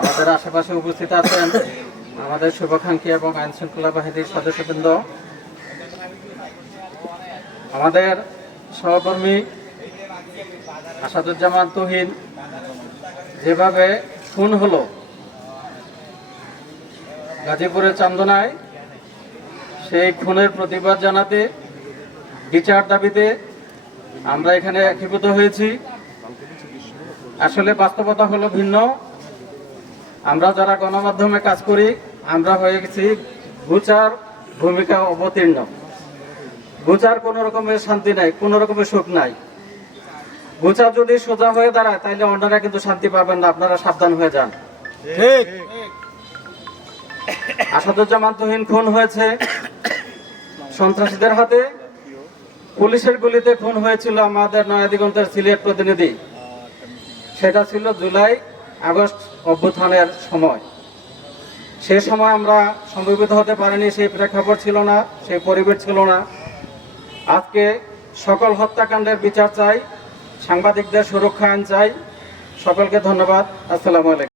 আমাদের আশেপাশে উপস্থিত আছেন আমাদের শুভাকাঙ্ক্ষী এবং আইন শৃঙ্খলা বাহিনীর সদস্যবৃন্দ, আমাদের সহকর্মী আসাদুজ্জামান তুহিন যেভাবে খুন হলো গাজীপুরের চান্দনায়, সেই খুনের প্রতিবাদ জানাতে, বিচার দাবিতে আমরা এখানে একীভূত হয়েছি। আসলে বাস্তবতা হলো ভিন্ন। আমরা যারা গণমাধ্যমে কাজ করি, আমরা হয়ে গেছি ঘুচার ভূমিকা অবতীর্ণ। ঘুচার কোনো রকমের শান্তি নাই, কোনো রকমের সুখ নাই। ঘুচা যদি সোজা হয়ে দাঁড়ায় তাহলে অন্যরা কিন্তু শান্তি পাবেন না, আপনারা সাবধান হয়ে যান। ঠিক। আসাদুজ্জামান তুহিন খুন হয়েছে সন্ত্রাসীদের হাতে, পুলিশের গুলিতে খুন হয়েছিল আমাদের নয়াদিগন্তের সিলেট প্রতিনিধি। সেটা ছিল জুলাই আগস্ট অভ্যুত্থানের সময়। সে সময় আমরা সমবেত হতে পারিনি, সেই প্রেক্ষাপট ছিল না, সেই পরিবেশ ছিল না। আজকে সকল হত্যাকাণ্ডের বিচার চাই, সাংবাদিকদের সুরক্ষা আইন চাই। সকলকে ধন্যবাদ। আসসালামু আলাইকুম।